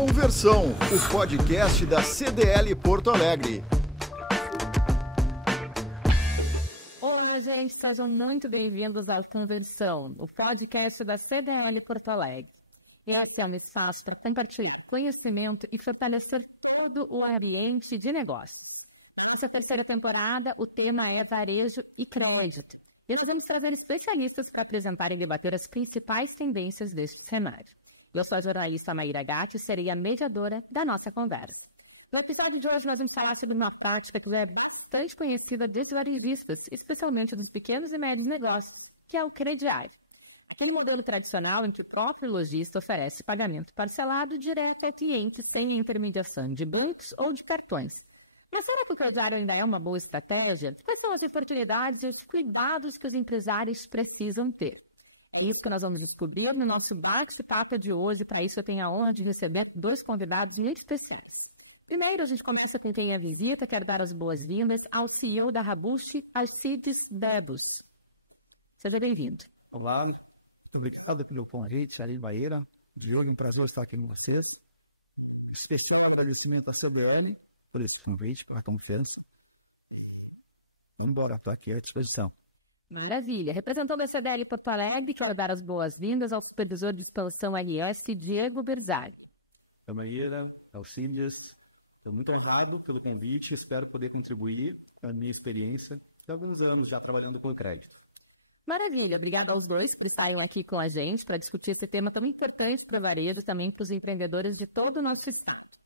Conversão, o podcast da CDL Porto Alegre. Olá, gente, sejam muito bem-vindos ao Conversão, o podcast da CDL Porto Alegre. Esse é um espaço para compartilhar conhecimento e fortalecer todo o ambiente de negócios. Na nossa terceira temporada, o tema é varejo e crédito. E nós vamos trazer especialistas para apresentar e debater as principais tendências deste cenário. Eu sou a jornalista Maíra Gato e serei a mediadora da nossa conversa. No episódio de hoje, nós vamos falar sobre uma prática que já é bastante conhecida dos varejistas, especialmente dos pequenos e médios negócios, que é o crediário. Aquele modelo tradicional em que o próprio lojista oferece pagamento parcelado direto ao cliente sem a intermediação de bancos ou de cartões. Mas será que o crediário ainda é uma boa estratégia? Quais são as oportunidades e os cuidados que os empresários precisam ter? É isso que nós vamos descobrir no nosso bate-papo de hoje. Para isso, eu tenho a honra de receber dois convidados muito especiais. Primeiro, a gente começa com quem é visita. Quero dar as boas-vindas ao CEO da Rabushi, Alcides Debus. Seja bem-vindo. Olá, muito obrigado pelo convite aí, Maíra. Diego, é um prazer estar aqui com vocês. Um especial agradecimento à CDL por esse convite, pela confiança. E vamos embora, estou aqui à disposição. Maravilha. Representando a CDL Porto Alegre, quero dar as boas-vindas ao supervisor de expansão RS, Diego Berzaghi. Oi, Maíra, Alcides. Estou muito honrado pelo convite e espero poder contribuir com a minha experiência de alguns anos já trabalhando com crédito. Maravilha. Obrigada aos dois por estarem aqui com a gente para discutir esse tema tão importante para o varejo e também para os empreendedores de todo o nosso estado.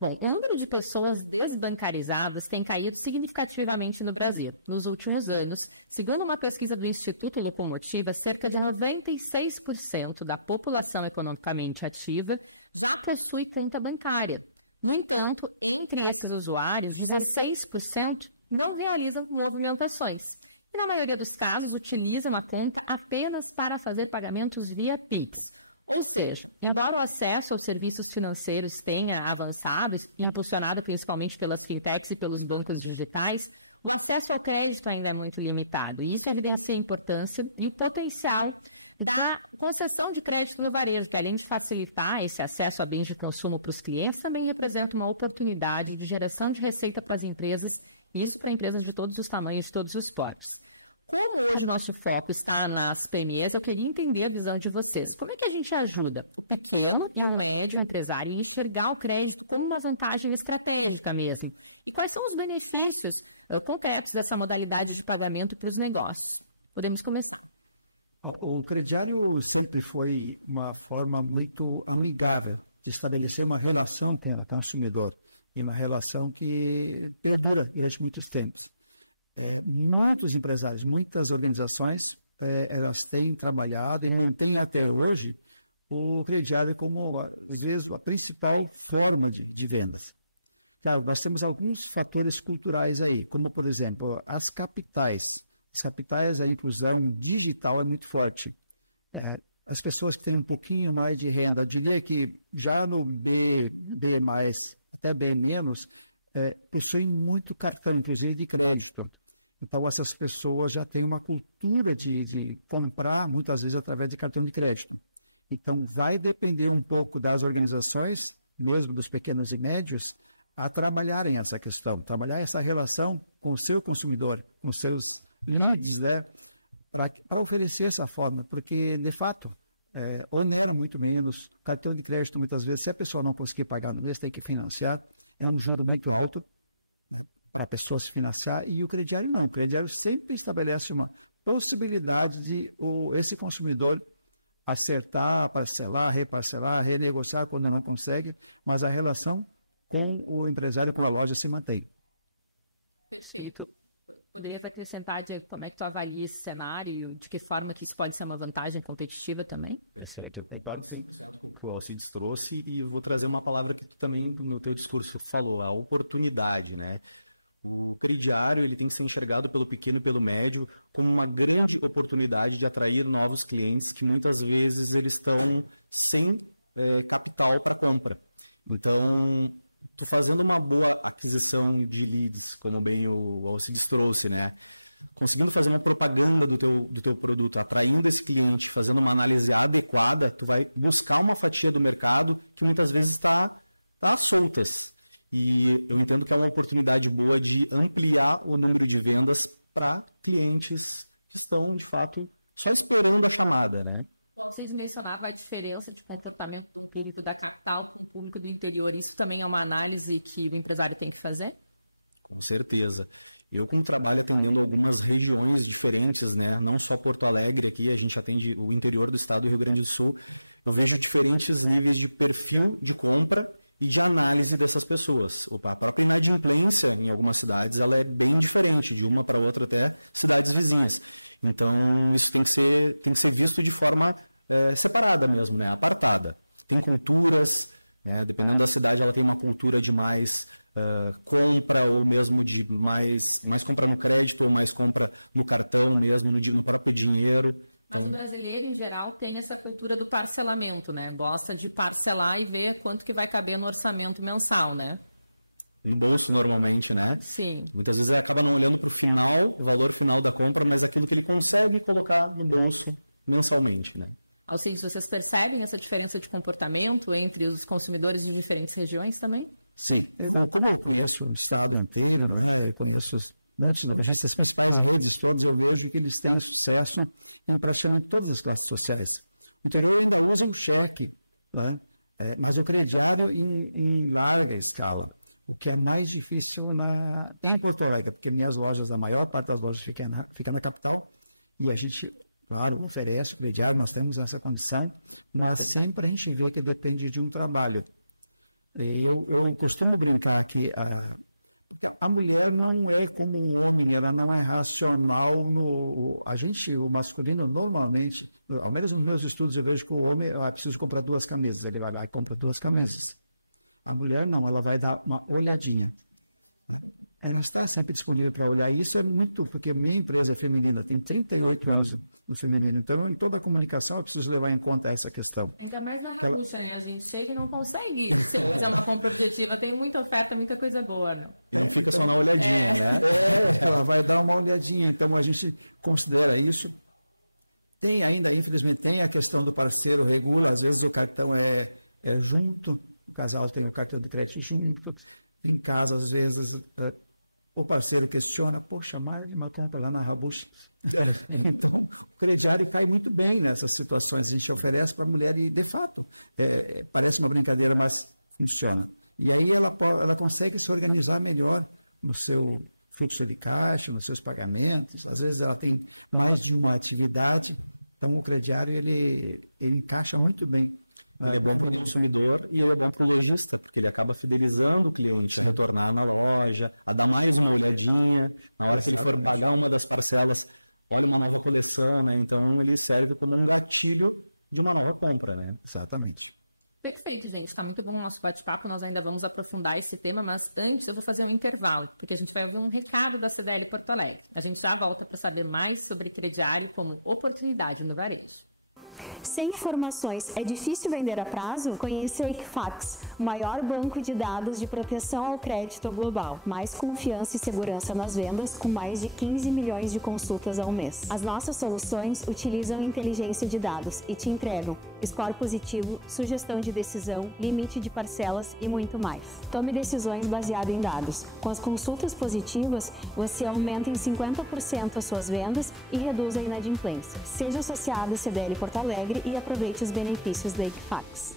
Bom, o número de pessoas desbancarizadas tem caído significativamente no Brasil. Nos últimos anos, segundo uma pesquisa do Instituto Locomotiva, cerca de 96% da população economicamente ativa já possui conta bancária. No entanto, entre esses usuários, 16% não realizam movimentações. E, na maioria dos casos, utilizam a conta apenas para fazer pagamentos via Pix. Ou seja, embora o acesso aos serviços financeiros tenha avançado, impulsionado principalmente pelas fintechs e pelos bancos digitais, o acesso ao crédito ainda é muito limitado. E isso evidencia a importância e o potencial da concessão de crédito no varejo, que além de facilitar esse acesso a bens de consumo para os clientes, também representa uma oportunidade de geração de receita para as empresas, e isso para empresas de todos os tamanhos, de todos os portes. Como hoje o nosso foco está nas PMEs, eu queria entender a visão de vocês. Como é que a gente ajuda o pequeno e o médio empresário a enxergar o crédito como uma vantagem estratégica mesmo? E quais são os benefícios concretos dessa modalidade de pagamento para os negócios? Podemos começar. O crediário sempre foi uma forma muito amigável de estabelecer uma relação com o consumidor e uma relação que perdura durante muitos tempos. Muitos empresários, muitas organizações, elas têm trabalhado e mantêm até hoje o crediário como, às vezes, a principal forma de vendas. Claro, nós temos alguns fatores culturais aí, como, por exemplo, as capitais. As capitais, a inclusão digital é muito forte. As pessoas que têm um pouquinho mais de renda, eu diria que já no B+, até B-, possuem muito cartão, inclusive de crédito. Então, essas pessoas já têm uma cultura de comprar, muitas vezes, através de cartão de crédito. Então, vai depender um pouco das organizações, mesmo dos pequenos e médios, a trabalharem essa questão, trabalhar essa relação com o seu consumidor, com seus leads, né, para oferecer essa forma, porque, de fato, onera muito menos. Cartão de crédito, muitas vezes, se a pessoa não conseguir pagar no mês, tem que financiar, é um juro muito alto, né, para a pessoa se financiar, e o crediário não. O crediário sempre estabelece uma possibilidade de esse consumidor acertar, parcelar, reparcelar, renegociar quando não consegue, mas a relação com o empresário, com a loja, se mantém. Perfeito. Poderias acrescentar, Diego, como é que tu avalia esse cenário e de que forma que isso pode ser uma vantagem competitiva também? Perfeito. Eu concordo 100% com o que o Alcides trouxe e vou trazer uma palavra que tu também no teu discurso falou, a oportunidade, né? O crediário ele tem que ser enxergado pelo pequeno e pelo médio como uma grande oportunidade de atrair novos clientes que muitas vezes eles estão sem capital para compra. Então, tu fazendo uma boa aquisição de leads, como bem o Alcides trouxe, né? Conseguindo fazer uma propaganda do teu produto, atraindo esse cliente, fazendo uma análise adequada, tu vai buscar uma fatia do mercado que muitas vezes está tá soltas. E eu entendo que é uma oportunidade boa de ampliar o número de vendas para clientes que estão, de fato, só esperando a chamada, né? O Alcides mencionava a diferença de comportamento de um público da capital para um público do interior. Isso também é uma análise que o empresário tem que fazer? Com certeza. Eu, como trabalho atendendo algumas regiões diferentes, né? Não só Porto Alegre aqui, a gente atende o interior do estado do Rio Grande do Sul, eu vejo diferentes níveis de perfil de compra e de análise dessas pessoas. A própria inadimplência em algumas cidades ela é bem diferente de uma para outra, até cidades vizinhas. Então, isso tem que ser visto de forma separada mesmo, né? Apartada. Tem culturas, né? Dependendo da cidade, ela tem uma cultura de mais compra, ou mesmo de mais compra no crédito, ou mais compra no cartão mesmo, no próprio dinheiro. Mas o brasileiro, em geral, tem essa cultura do parcelamento, né? Gosta de parcelar e ver quanto que vai caber no orçamento mensal, né? No bolso, normalmente, né? Sim. Muitas vezes ele acaba não olhando para o valor final da compra, mas aquilo que ele consegue colocar no bolso mensalmente, né? Alcides, vocês percebem essa diferença de comportamento entre os consumidores de diferentes regiões também? Sim. Como eu conheço o estado inteiro, né? Eu conheço muitos lojistas, as principais redes todas, eu vejo que eles têm sucesso em praticamente todas as classes sociais. O interior ainda usa o cheque, né? Mas o crediário em larga escala, o que é mais difícil em Porto Alegre, porque a maior parte das lojas fica na capital, e a gente, claro, oferece o crediário, nós temos essa condição, mas sempre a gente vê que depende de um trabalho. Eu costumo brincar que porque a mulher não é como o homem, ela não é racional. O masculino, normalmente, ao menos nos meus estudos, eu vejo que o homem precisa comprar 2 camisas, ele vai lá e compra 2 camisas. A mulher não, ela vai dar uma olhadinha, né? Ela está sempre disponível para olhar. Isso é muito, porque a minha empresa feminina tem 38 anos no feminino, então em toda a comunicação eu preciso levar em conta essa questão. Ainda mais na Rabuxa, né? A gente chega e não consegue fazer uma compra objetiva, tem muita oferta, muita coisa boa, né? E não fica só na olhadinha, né? Ela vai dar uma olhadinha, então a gente considera isso. Tem ainda, infelizmente, tem a questão do parceiro regula, às vezes o cartão é junto, o casal tem o cartão de crédito junto, em casa, às vezes, o parceiro questiona, poxa, mais de uma compra lá na Rabuxa. Então, o crediário cai muito bem nessas situações. A gente oferece para a mulher e, de fato, parece uma brincadeira, mas funciona. E aí ela consegue se organizar melhor no seu fluxo de caixa, nos seus pagamentos. Às vezes ela tem mais de uma atividade, então o crediário ele encaixa muito bem. Ele é bom para o consumidor e ele é bom para o lojista, porque ele acaba fidelizando o cliente a retornar na loja, a dar mais uma olhadinha. Na hora que ele for pagar uma das parcelas, olha uma nova coleção, né? Então ele serve como um gatilho de uma nova compra, né? Exatamente. Perfeito, gente. Está muito bom o nosso bate-papo. Nós ainda vamos aprofundar esse tema, mas antes eu vou fazer um intervalo, porque a gente vai ouvir um recado da CDL Porto Alegre. A gente já volta para saber mais sobre crediário como oportunidade no varejo. Sem informações, é difícil vender a prazo? Conheça o Equifax, o maior banco de dados de proteção ao crédito global. Mais confiança e segurança nas vendas, com mais de 15 milhões de consultas ao mês. As nossas soluções utilizam inteligência de dados e te entregam score positivo, sugestão de decisão, limite de parcelas e muito mais. Tome decisões baseadas em dados. Com as consultas positivas, você aumenta em 50% as suas vendas e reduz a inadimplência. Seja associado à CDL Porto Alegre e aproveite os benefícios da Equifax.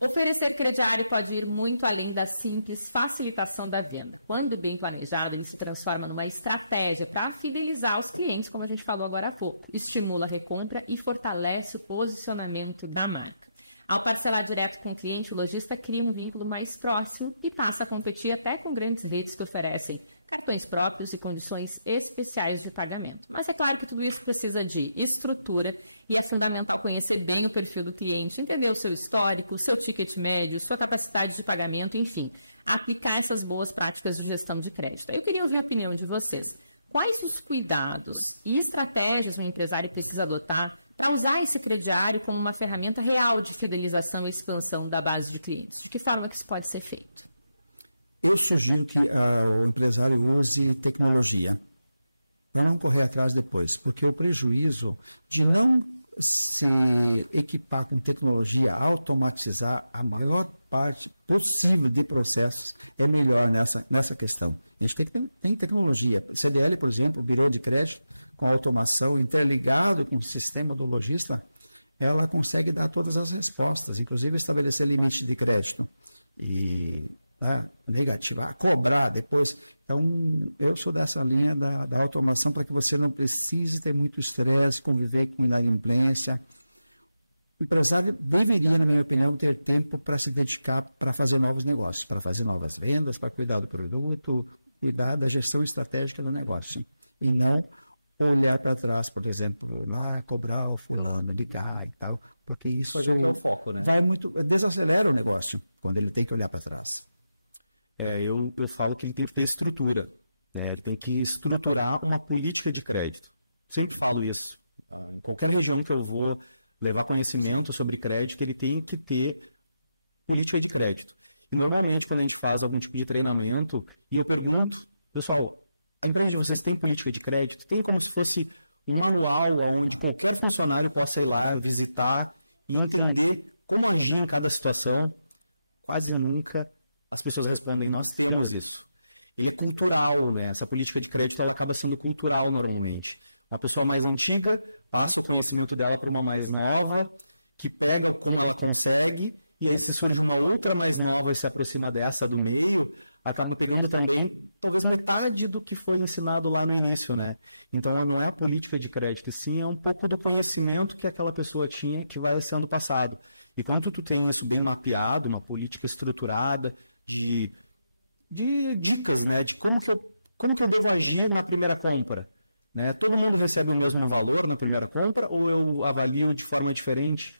Oferecer crediário pode ir muito além da simples facilitação da venda. Quando bem planejado, ele se transforma numa estratégia para fidelizar os clientes, como a gente falou agora há pouco. Estimula a recompra e fortalece o posicionamento da marca. Ao parcelar direto com o cliente, o lojista cria um vínculo mais próximo e passa a competir até com grandes redes que oferecem cartões próprios e condições especiais de pagamento. Mas é claro que tudo isso precisa de estrutura e é fundamental conhecer bem o perfil do cliente, entender o seu histórico, o seu ticket médio, sua capacidade de pagamento, enfim, aplicar essas boas práticas de gestão de crédito. Eu queria ouvir a opinião de vocês. Quais os cuidados e estratégias um empresário precisa adotar para usar esse crediário como uma ferramenta real de fidelização e expansão da base de clientes? De que forma que isso pode ser feito? Eu sugiro que o empresário use tecnologia para não correr atrás depois, porque o prejuízo de não se equipar com tecnologia, automatizar a maior parte possível de processos, é melhor nessa questão. A gente tem tecnologia. CDL, por exemplo, o Bureau de Crédito, com automação interligado com o sistema do lojista, ela consegue dar todas as respostas, inclusive estabelecer limite de crédito e negativar, cobrar depois. Então, eu sou dessa linha da automação para que você não precise ter muito estresse, conviver com inadimplência. O empresário deveria, na minha opinião, ter tempo para se dedicar para fazer novos negócios, para fazer novas vendas, para cuidar do produto, cuidar da gestão estratégica do negócio. E não olhar para trás, por exemplo, lá cobrar o fulano, ligar e tal, porque isso fazer o que é o foco, né? Desacelera o negócio quando ele tem que olhar para trás. Eu falo que ele tem que ter estrutura, né? Ele tem que estruturar uma política de crédito. Sempre falo isso. Em qualquer região que eu vou levar conhecimento sobre crédito, ele tem que ter política de crédito. E normalmente, quando a gente faz algum tipo de treinamento, e eu pergunto, pessoal, a empresa de vocês tem política de crédito? Tem como se fosse um manual onde qualquer funcionário possa ir lá, visitar e entender como agir em cada situação? Quase nunca as pessoas respondem, nós temos isso. Ele é cultural, né? Essa política de crédito ela acaba sendo cultural normalmente. Uma pessoa mais antiga passa o conhecimento dela para uma mais nova, que pega como ela consegue, e aí se surge uma outra mais nova e se aproxima dessa do meio, acaba pegando também talvez metade do que foi ensinado lá no início, né? Então não é a política de crédito, e sim é um pouco do conhecimento que aquela pessoa tinha que vai sendo passado. E quando tu tem isso bem mapeado, uma política estruturada, de dicas, né? De como que eu devo agir na primeira compra, né? Todo mundo recebe o mesmo valor na primeira compra ou eu avalio de forma diferente,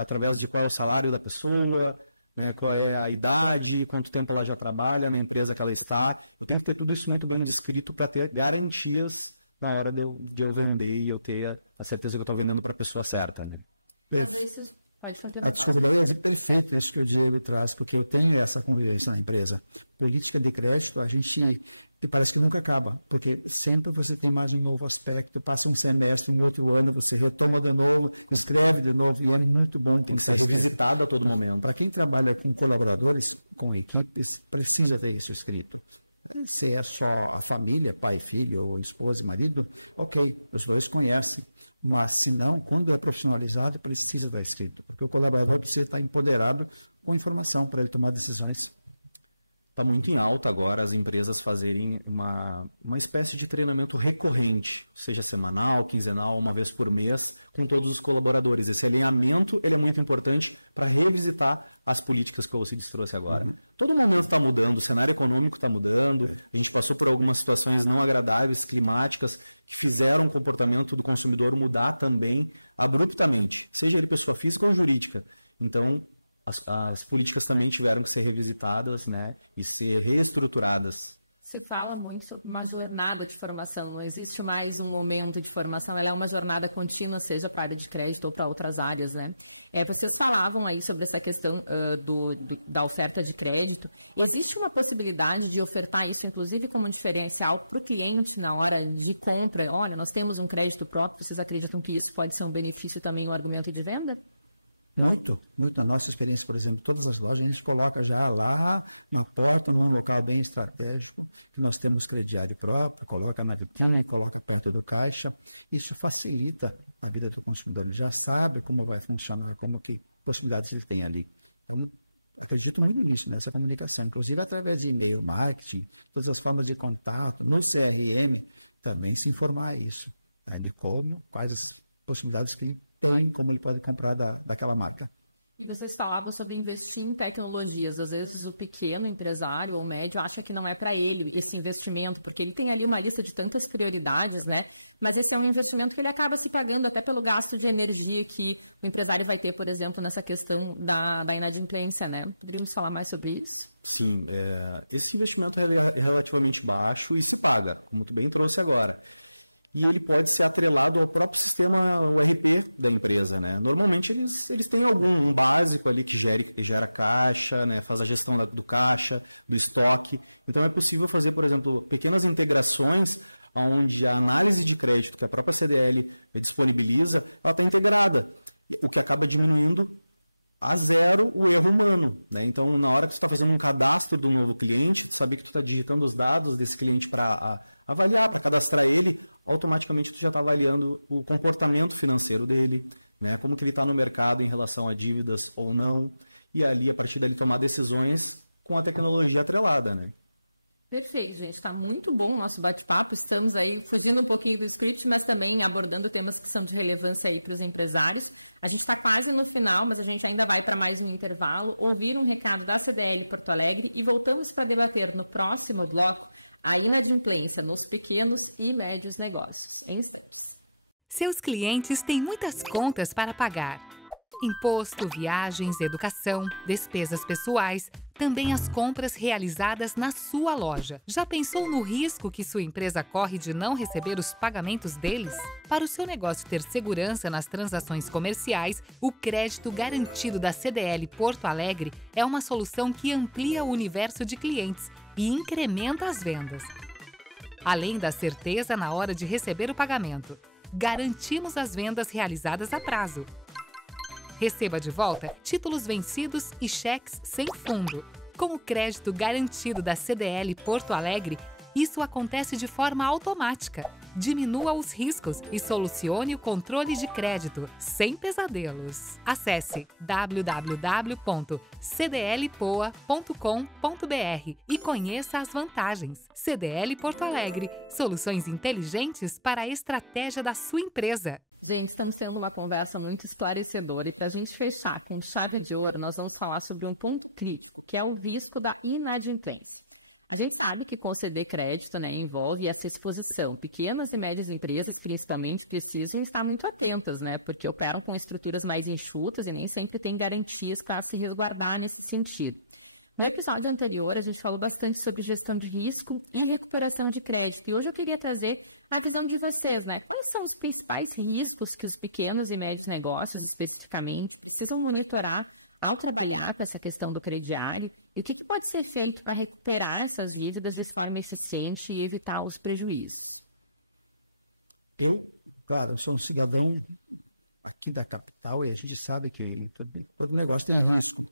através de qual é o salário da pessoa, né? Qual é a idade, quanto tempo ela já trabalha na empresa que ela está. Eu tenho que ter tudo isso muito bem descrito para ter garantias na hora de eu vender e eu ter a certeza que eu estou vendendo para a pessoa certa, né? Mas aí vocês... Pode fazer desculpa, perfeito isso que o Diego traz, porque eu tenho essa convivência na empresa. Política de crédito, e parece que nunca acaba, porque sempre você tem mais um novo aspecto, passa um semestre, um outro ano, você retoma de novo, escreve de novo, e é muito bom. Tem que ser revisitado a todo momento. Para quem trabalha com colaboradores, com equipes, precisa ter isso escrito. Se é só a família, pai, filho, ou esposa e marido, ok, os dois conhecem. Mas, se não, quando é profissionalizado, precisa estar escrito, porque o colaborador precisa estar empoderado com informação para ele tomar decisões. Está muito em alta agora as empresas fazerem uma espécie de treinamento recorrente, seja semanal, quinzenal, uma vez por mês, com todos os colaboradores. Esse alinhamento ele é muito importante para revisitar as políticas que o Alcides trouxe agora. Todo momento está mudando, o cenário econômico está mudando, a gente passou por algumas situações não agradáveis, climáticas, que fizeram o comportamento do consumidor mudar também abruptamente, seja ele pessoa física ou jurídica. Então, as políticas também tiveram que ser revisitadas, né, e ser reestruturadas. Se fala muito sobre uma jornada de formação, não existe mais um momento de formação, ela é uma jornada contínua, seja para a área de crédito ou para outras áreas, né? Vocês falavam aí sobre essa questão da oferta de crédito. Existe uma possibilidade de ofertar isso, inclusive, como um diferencial para o cliente na hora de compra? Olha, nós temos um crédito próprio, vocês acreditam que isso pode ser um benefício também, um argumento de venda? Muito, muito. Na nossa experiência, por exemplo, todas as lojas a gente coloca já lá na porta, num local bem estratégico, que nós temos crediário próprio, coloca na vitrine, coloca perto do caixa. Isso facilita a vida do consumidor. Ele já sabe como vai funcionar, que possibilidades ele tem ali. Então, acredito muito nisso, nessa comunicação. Inclusive através de e-mail marketing, todas as formas de contato, no CRM, também se informar isso, né, de quais as possibilidades que ele tem, como ele pode comprar daquela marca. E vocês falavam sobre investir em tecnologias. Às vezes o pequeno empresário ou médio acha que não é para ele esse investimento, porque ele tem ali uma lista de tantas prioridades, né? Mas esse é um investimento que ele acaba se pagando até pelo gasto de energia que o empresário vai ter, por exemplo, nessa questão da inadimplência, né? Poderíamos falar mais sobre isso? Sim, esse investimento é relativamente baixo e se paga, como tu bem trouxe agora. E ele pode ser atrelado ao próprio sistema, o RP da empresa, né? Normalmente eles têm um básico ali que gera caixa, né? Faz a gestão do caixa, do estoque. Então é possível fazer, por exemplo, pequenas integrações onde a análise de crédito que a própria CDL disponibiliza, ela está integrada, o que acaba diminuindo a zero o erro humano, né? Então, na hora que tu está fazendo um cadastro do novo cliente, tu saber que tu está digitando os dados desse cliente para avaliar, para cadastrar ele, automaticamente tu já está avaliando o comportamento financeiro dele, né? Como que ele está no mercado em relação a dívidas ou não, e ali, a partir dali, tomar decisões com a tecnologia atrelada, né? Perfeito, gente. Está muito bom o nosso bate-papo. Estamos aí fugindo um pouquinho do script, mas também abordando temas que são de relevância aí para os empresários. A gente está quase no final, mas a gente ainda vai para mais um intervalo, ouvir um recado da CDL Porto Alegre e voltamos para debater no próximo bloco a inadimplência nos pequenos e médios negócios. Em instantes. Seus clientes têm muitas contas para pagar. Imposto, viagens, educação, despesas pessoais, também as compras realizadas na sua loja. Já pensou no risco que sua empresa corre de não receber os pagamentos deles? Para o seu negócio ter segurança nas transações comerciais, o crédito garantido da CDL Porto Alegre é uma solução que amplia o universo de clientes e incrementa as vendas. Além da certeza na hora de receber o pagamento, garantimos as vendas realizadas a prazo. Receba de volta títulos vencidos e cheques sem fundo. Com o crédito garantido da CDL Porto Alegre, isso acontece de forma automática. Diminua os riscos e solucione o controle de crédito sem pesadelos. Acesse www.cdlpoa.com.br e conheça as vantagens. CDL Porto Alegre, soluções inteligentes para a estratégia da sua empresa. Gente, estamos tendo uma conversa muito esclarecedora e para a gente fechar com chave de ouro, nós vamos falar sobre um ponto crítico, que é o risco da inadimplência. A gente sabe que conceder crédito, né, envolve essa exposição. Pequenas e médias empresas, principalmente, precisam estar muito atentas, né, porque operam com estruturas mais enxutas e nem sempre têm garantias para se resguardar nesse sentido. No episódio anterior, a gente falou bastante sobre gestão de risco e recuperação de crédito. E hoje eu queria trazer a visão de vocês, né? Quais são os principais riscos que os pequenos e médios negócios, especificamente, precisam monitorar ao trabalhar com essa questão do crediário? E o que pode ser feito para recuperar essas dívidas de forma eficiente e evitar os prejuízos? Eu, claro, sou um cidadão aqui da capital e a gente sabe que todo negócio tem risco.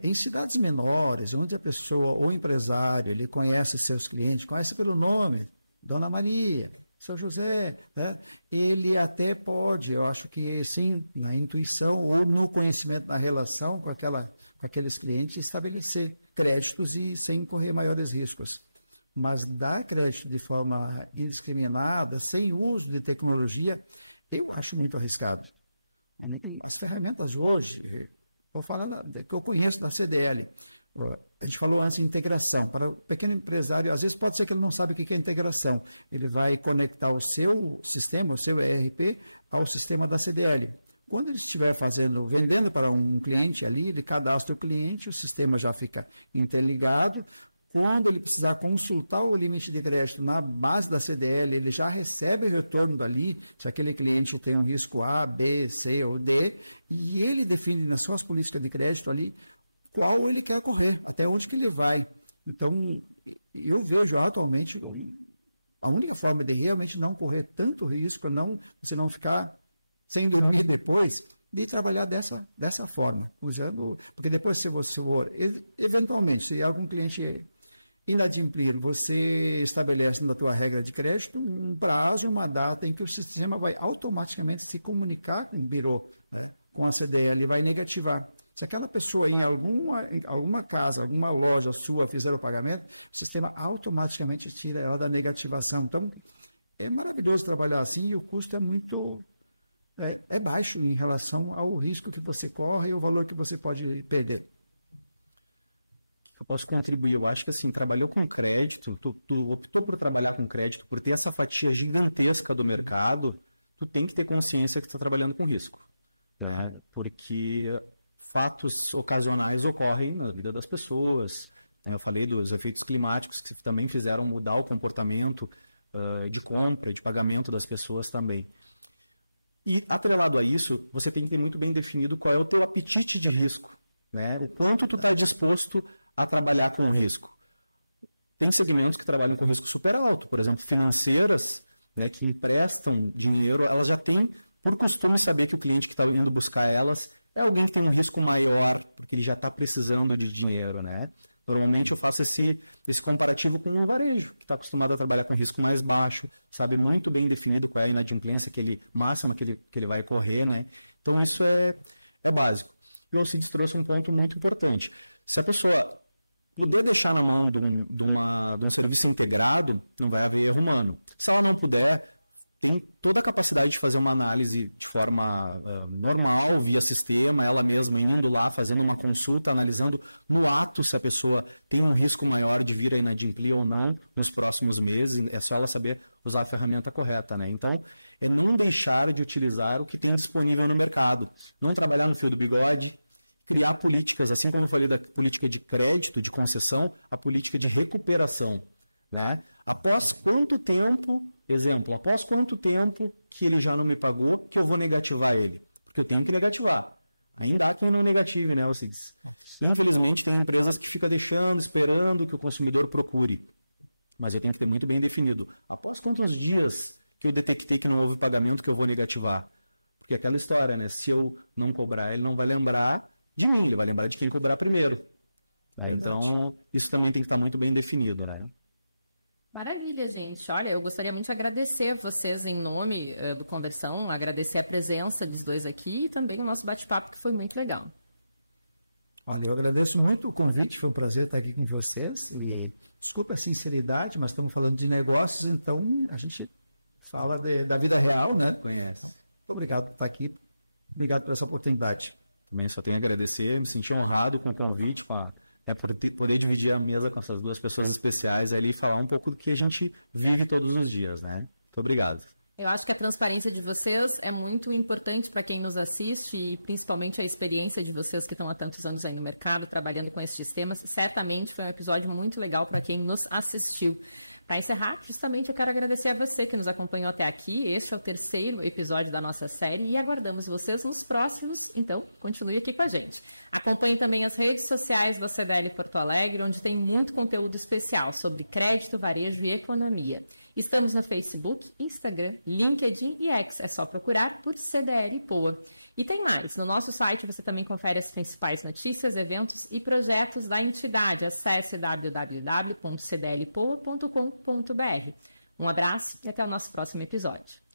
Em cidades menores, onde a pessoa ou o empresário ele conhece seus clientes, conhece pelo nome, Dona Maria, Seu José, né? Ele até pode, eu acho que sim, na intuição ou no conhecimento da relação com aqueles clientes, estabelecer créditos e sem correr maiores riscos. Mas dar crédito de forma indiscriminada, sem uso de tecnologia, eu acho muito arriscado. As ferramentas hoje... Vou falar que eu conheço da CDL. A gente falou antes de integração. Para o pequeno empresário, às vezes pode ser que ele não sabe o que é integração. Ele vai conectar o seu sistema, o seu ERP, ao sistema da CDL. Quando ele estiver vendendo para um cliente ali, ele cadastra o cliente, o sistema já fica interligado. Quando ele precisar consultar o limite de crédito na base da CDL, ele já recebe o retorno dali, se aquele cliente tem um risco A, B, C ou D, e ele define nas suas políticas de crédito ali qual ele quer correr, até onde que ele vai. Então, eu vejo atualmente a única forma de realmente não correr tanto risco, você não ficar sem dormir depois, de trabalhar dessa forma, porque depois se você for, eventualmente, se algum cliente inadimplir, você estabelece na tua regra de crédito um prazo, uma data em que o sistema vai automaticamente se comunicar com o birô, né, com a CDL e vai negativar. Se aquela pessoa em alguma casa, alguma loja sua fizer o pagamento, o sistema automaticamente tira ela da negativação. Então, é maravilhoso trabalhar assim e o custo é muito baixo em relação ao risco que você corre e o valor que você pode perder. Eu posso contribuir. Eu acho que assim, trabalhou com crédito, tu optou por trabalhar com crédito, por ter essa fatia gigantesca do mercado, tu tem que ter consciência que tu está trabalhando com risco, né? Porque fatos ocasionais ocorrem na vida das pessoas, né? Eu falei dos efeitos climáticos que também fizeram mudar o comportamento de compra e de pagamento das pessoas também. E atrelado a isso, você tem que ter muito bem definido qual é o teu apetite de risco, né? O quanto tu está disposto a trabalhar com o risco. Tem segmentos que trabalham com risco super alto, por exemplo, financeiras, né, que emprestam dinheiro, elas já têm por costume saber que o cliente que está indo buscar elas é alguém que tem um risco maior, porque ele já está precisando de dinheiro, né? Normalmente eu faço esse comparativo com o varejo, que está acostumado a trabalhar com risco mais baixo, sabe muito bem definido qual é a inadimplência máxima que ele vai correr, né? Então isso é básico. E o Alcides trouxe um ponto muito importante. Se a pessoa puder deixar na mão de um serviço integrado, não vai haver erro humano. Se ela não puder, tem toda a capacidade de fazer uma análise de forma normal, via sistema, ela mesma indo lá, fazendo uma consulta, analisando no ato se a pessoa tem um risco maior de vir a inadimplir ou não nos próximos meses. É só ela saber usar a ferramenta correta, né? Então, é não deixar de utilizar o que tem disponível no mercado. Não trabalhar no fio do bigode, criar políticas, assim como eu falei da política de crédito, de concessão, a política de recuperação, né? Após quanto tempo, exemplo, após quanto tempo que ele já não me pagou, que eu vou negativar ele? Porque eu tenho que negativar. Ainda há quem não negative, né, Alcides? Infelizmente, tem empresas que ficam deixando, esperando que o consumidor procure. Mas eu tenho que ter muito bem definido. Após quantos dias que eu detectei que não houve pagamento que eu vou negativar? Porque é aquela história, né? Se eu não cobrar, ele não vai lembrar de mim, ele vai lembrar de quem cobrar primeiro. Né? Então, isso também tem que estar muito bem definido, né? Maravilha, gente. Olha, eu gostaria muito de agradecer a vocês em nome do Conversão, agradecer a presença dos dois aqui e também o nosso bate-papo, que foi muito legal. Olha, eu agradeço muito o convite, foi um prazer estar aqui com vocês. E desculpe a sinceridade, mas estamos falando de negócios, então a gente fala da vida real, né? Conhece. Então, muito obrigado por estar aqui, obrigado por essa oportunidade. Também só tenho a agradecer, me senti honrado com o convite, por poder dividir a mesa com essas duas pessoas especiais ali e falar um pouco do que a gente vive todos os dias, né? Muito obrigado. Eu acho que a transparência de vocês é muito importante para quem nos assiste e principalmente a experiência de vocês que estão há tantos anos aí no mercado trabalhando com esses temas. Certamente foi um episódio muito legal para quem nos assistiu. Para encerrar, justamente eu quero agradecer a você que nos acompanhou até aqui. Este é o 3º episódio da nossa série e aguardamos vocês nos próximos. Então, continue aqui com a gente. Acompanhe também as redes sociais da CDL Porto Alegre, onde tem muito conteúdo especial sobre crédito, varejo e economia. Estamos no Facebook, Instagram, LinkedIn e X. É só procurar por CDL Poa. E tem mais. No nosso site você também confere as principais notícias, eventos e projetos da entidade. Acesse www.cdlpoa.com.br. Um abraço e até o nosso próximo episódio.